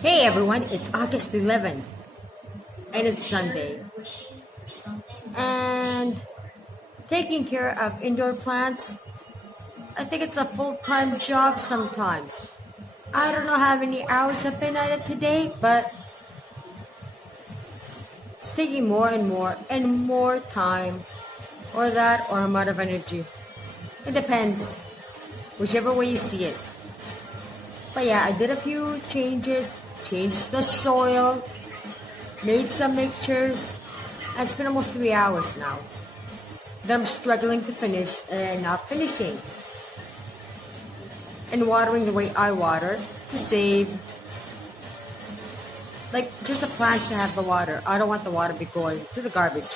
Hey everyone, it's August 11th and it's Sunday. And taking care of indoor plants, I think it's a full-time job sometimes. I don't know how many hours I've been at it today, but it's taking more and more time, or that, or I'm out of energy. It depends, whichever way you see it. But yeah, I did a few changes, changed the soil, made some mixtures, and it's been almost 3 hours now that I'm struggling to finish and not finishing. And watering the way I water to save, like, just the plants to have the water. I don't want the water to be going to the garbage.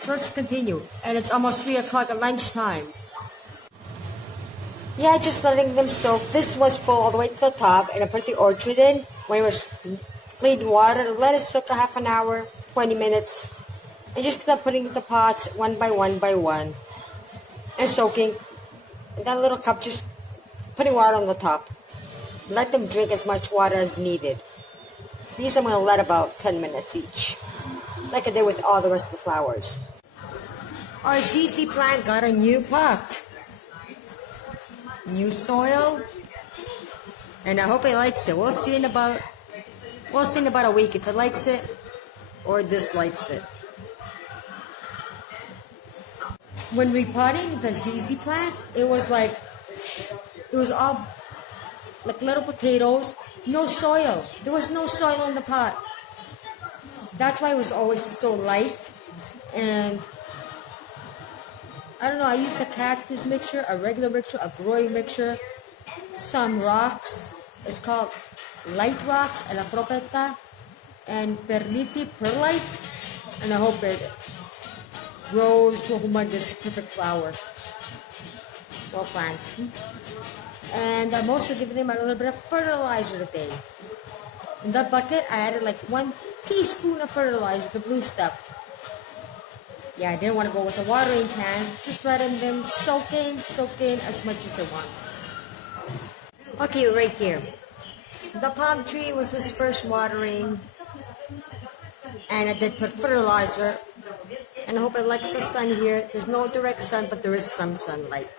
So let's continue. And it's almost 3 o'clock at lunchtime. Yeah, just letting them soak. This was full all the way to the top, and I put the orchard in when it was clean water. Let it soak a half an hour, 20 minutes. And just keep putting the pots one by one and soaking. In that little cup, just putting water on the top. Let them drink as much water as needed. These I'm going to let about 10 minutes each, like I did with all the rest of the flowers. Our ZZ plant got a new pot. New soil, and I hope it likes it. We'll see in about a week if it likes it or dislikes it. When repotting the ZZ plant, it was all like little potatoes, no soil. There was no soil in the pot. That's why it was always so light. And I don't know, I used a cactus mixture, a regular mixture, a growing mixture, some rocks. It's called light rocks, la propeta, and perlite, perlite. And I hope it grows to a humongous, perfect flower. Well planned. And I'm also giving them a little bit of fertilizer today. In that bucket, I added like 1 teaspoon of fertilizer, the blue stuff. Yeah, I didn't want to go with a watering can. Just letting them soak in as much as they want. Okay, right here. The palm tree was its first watering. And I did put fertilizer. And I hope it likes the sun here. There's no direct sun, but there is some sunlight.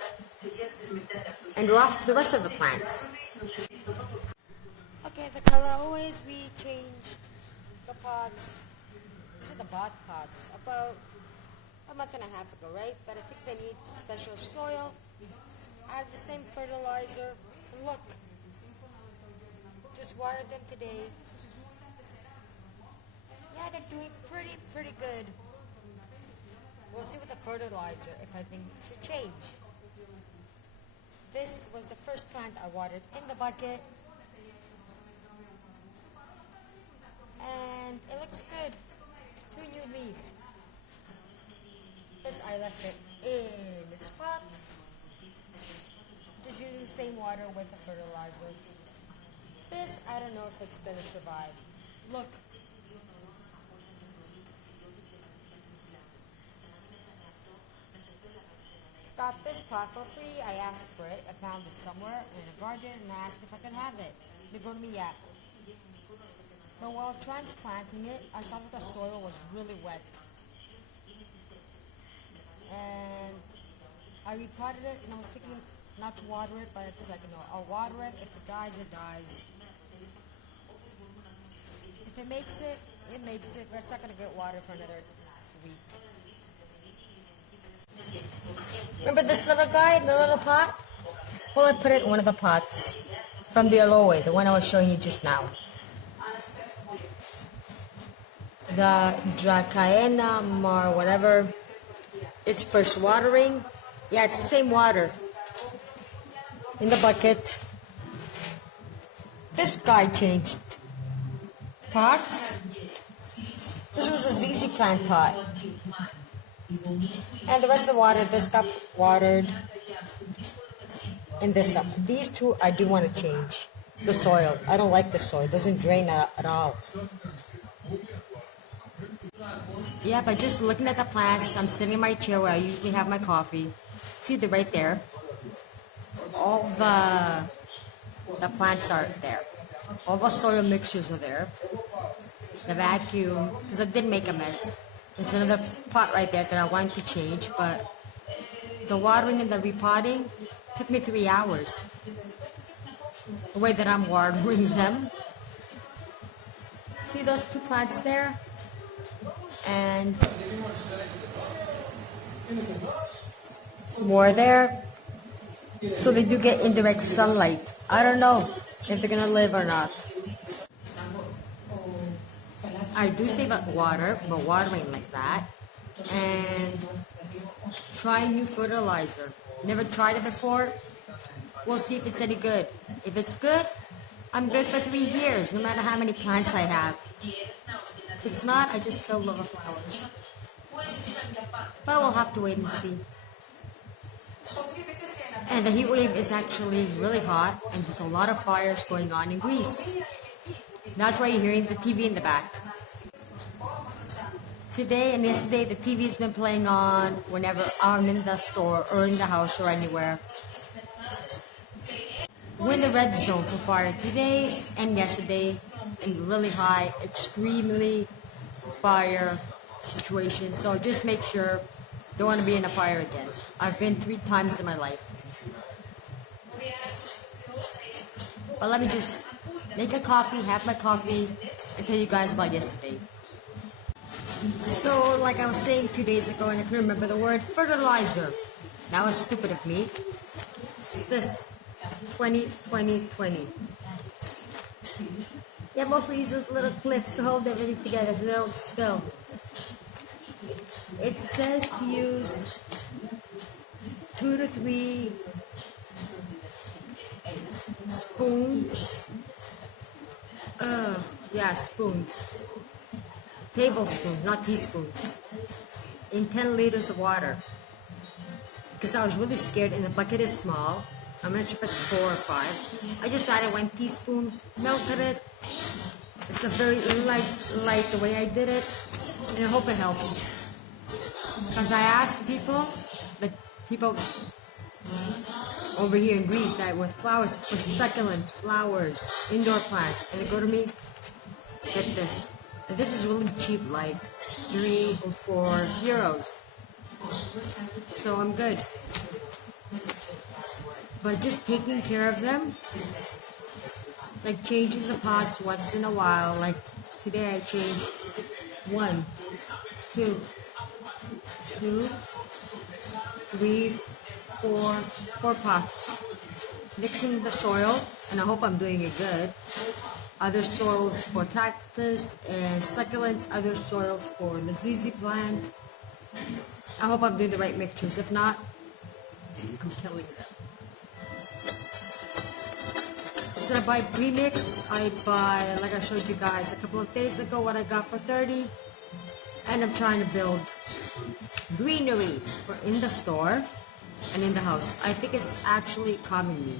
And we're off to the rest of the plants. Okay, the colorways, we changed the pots. These are the bot pots. About a month and a half ago, right? But I think they need special soil. Add the same fertilizer. Look, just watered them today. Yeah, they're doing pretty good. We'll see with the fertilizer if I think it should change. This was the first plant I watered in the bucket. And it looks good. 2 new leaves. This I left it in its pot. Just using the same water with the fertilizer. This, I don't know if it's going to survive. Look. Got this pot for free. I asked for it. I found it somewhere in a garden and I asked if I could have it. They go to me, yeah. But while transplanting it, I saw that the soil was really wet. And I repotted it, and I was thinking not to water it, but it's like, I'll water it. If it dies, it dies. If it makes it, it makes it, but it's not going to get water for another week. Remember this little guy in the little pot? Well, I put it in one of the pots from the aloe, the one I was showing you just now. The Dracaena or whatever. It's first watering. Yeah, it's the same water in the bucket. This guy changed pots. This was a ZZ plant pot. And the rest of the water, this got watered. And this up. These two I do want to change. The soil. I don't like the soil. It doesn't drain at all. Yeah, but just looking at the plants, I'm sitting in my chair where I usually have my coffee. See, they're right there. All the plants are there. All the soil mixtures are there. The vacuum, because I did make a mess. There's another pot right there that I wanted to change, but the watering and the repotting took me 3 hours. The way that I'm watering them. See those 2 plants there? And more there. So they do get indirect sunlight. I don't know if they're gonna live or not. I do save up water, but watering like that. And try new fertilizer. Never tried it before. We'll see if it's any good. If it's good, I'm good for 3 years, no matter how many plants I have. If it's not, I just still love the flowers. But we'll have to wait and see. And the heat wave is actually really hot, and there's a lot of fires going on in Greece. That's why you're hearing the TV in the back. Today and yesterday, the TV's been playing on whenever I'm in the store or in the house or anywhere. We're in the red zone for fire today and yesterday, and really high, extremely fire situation. So just make sure, don't want to be in a fire again. I've been 3 times in my life. But let me just make a coffee, have my coffee, and tell you guys about yesterday. So, like I was saying 2 days ago, and I couldn't remember the word, fertilizer. That was stupid of me. It's this 20. Yeah, mostly use those little clips to hold everything together so they don't spill. It says to use 2 to 3 spoons. Spoons. Tablespoons, not teaspoons. In 10 liters of water. Because I was really scared, and the bucket is small. I'm not sure if it's 4 or 5. I just added 1 teaspoon, melted it. It's a very light the way I did it, and I hope it helps. Because I asked people over here in Greece that with flowers, for succulent flowers, indoor plants, and they go to me, get this. And this is really cheap, like 3 or 4 euros. So I'm good. But just taking care of them, like changing the pots once in a while. Like today I changed 1, 2, 3, 4 pots. Mixing the soil, and I hope I'm doing it good. Other soils for cactus and succulents, other soils for the ZZ plant. I hope I'm doing the right mixtures. If not, I'm killing them. Instead of buy pre-mixed, I buy, like I showed you guys a couple of days ago, what I got for 30. And I'm trying to build greenery for in the store and in the house. I think it's actually calming me.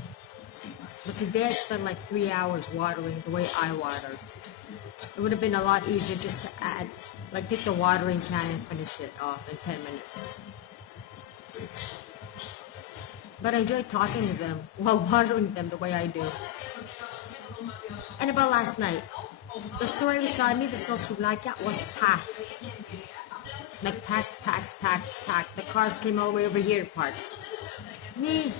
But today I spent like 3 hours watering the way I water. It would have been a lot easier just to add, like get the watering can and finish it off in 10 minutes. But I enjoy talking to them while watering them the way I do. And about last night, the store beside me, the Frugal, was packed. Like packed. The cars came all the way over here to park. Me.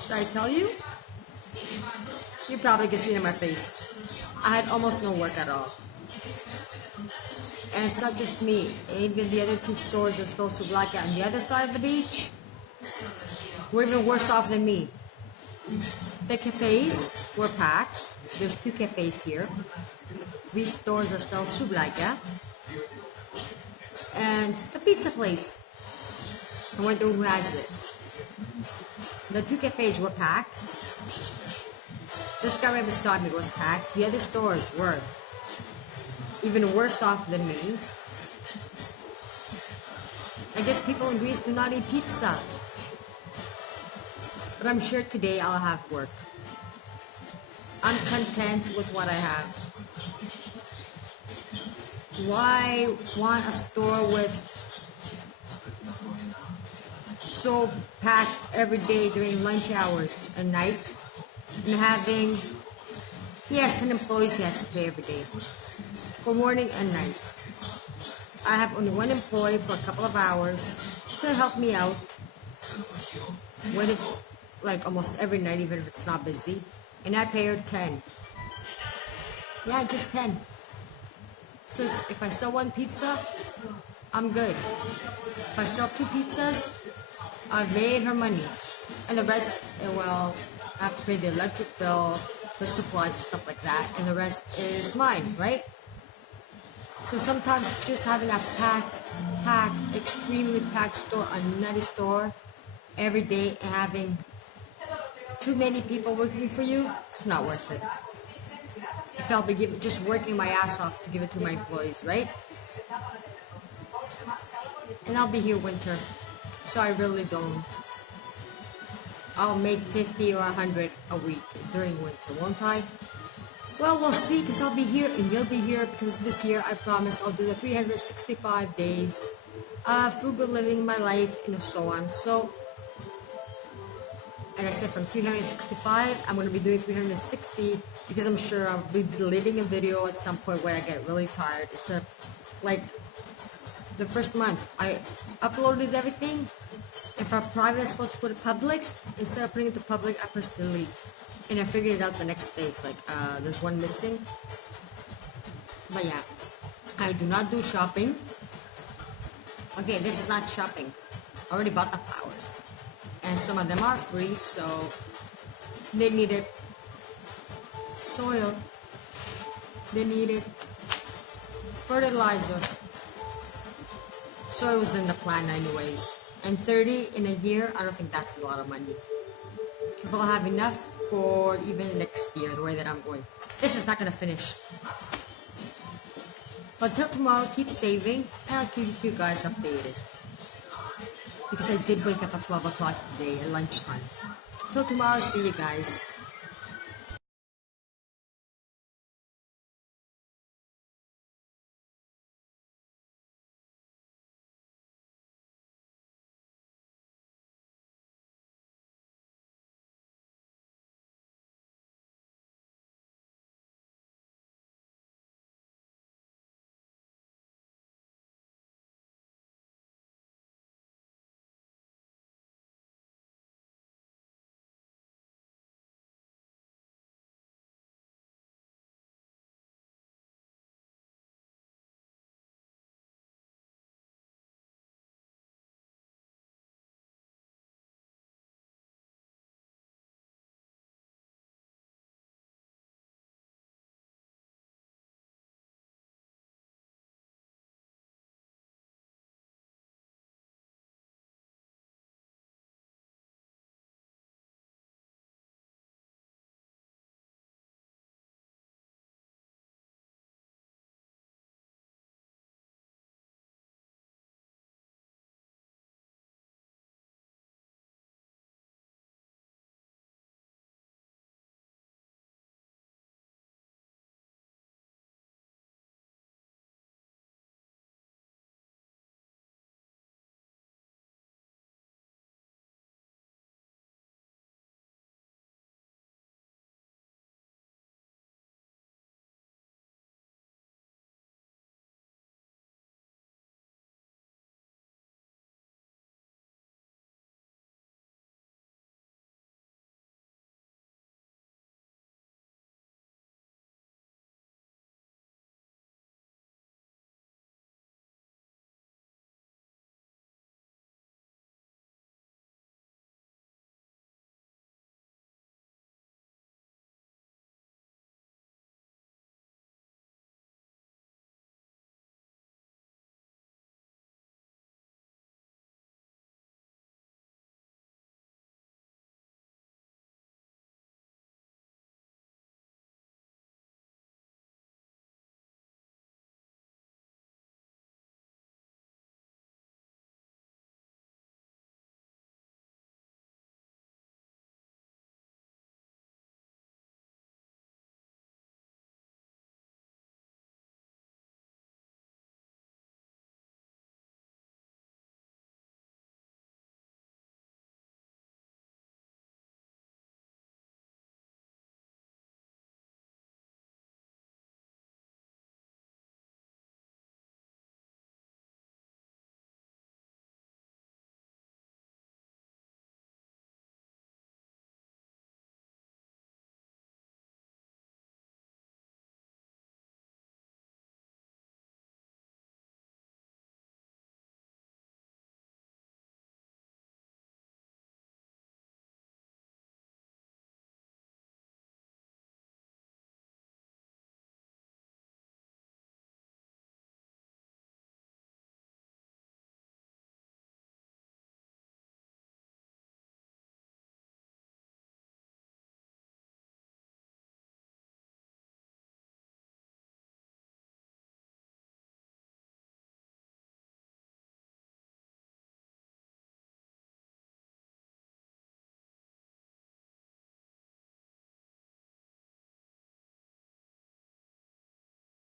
Should I tell you? You probably can see it in my face. I had almost no work at all. And it's not just me. Even the other 2 stores are supposed to black out on the other side of the beach were even worse off than me. The cafes were packed. There's 2 cafes here. These stores are still Sublaka. And the pizza place. I wonder who has it. The 2 cafes were packed. This guy right beside me was packed. The other stores were even worse off than me. I guess people in Greece do not eat pizza. But I'm sure today I'll have work. I'm content with what I have. Why want a store with so packed every day during lunch hours and night, and having He has 10 employees he has to pay every day for morning and night. I have only one employee for a couple of hours to help me out when it's like almost every night, even if it's not busy. And I pay her 10. Yeah, just 10. So if I sell one pizza, I'm good. If I sell 2 pizzas, I've made her money. And the rest, well, I have to pay the electric bill, the supplies and stuff like that. And the rest is mine, right? So sometimes just having a extremely packed store, a nutty store every day and having too many people working for you, it's not worth it. If I'll be just working my ass off to give it to my employees, right? And I'll be here winter, so I really don't. I'll make 50 or 100 a week during winter, won't I? Well, we'll see, because I'll be here and you'll be here, because this year I promise I'll do the 365 days frugal living my life, and so on. So, and I said from 365, I'm going to be doing 360, because I'm sure I'll be deleting a video at some point when I get really tired. It's like the first month, I uploaded everything, and for private, I'm supposed to put it public. Instead of putting it to public, I pressed delete. And I figured it out the next day. It's like, there's one missing. But yeah, I do not do shopping. Okay, this is not shopping. I already bought the flowers. And some of them are free, so they needed soil. They needed fertilizer. So it was in the plan anyways. And 30 in a year, I don't think that's a lot of money. If I'll have enough for even next year, the way that I'm going. This is not going to finish. But till tomorrow, keep saving, and I'll keep you guys updated. Because I did wake up at 12 o'clock today at lunchtime. Till tomorrow, see you guys.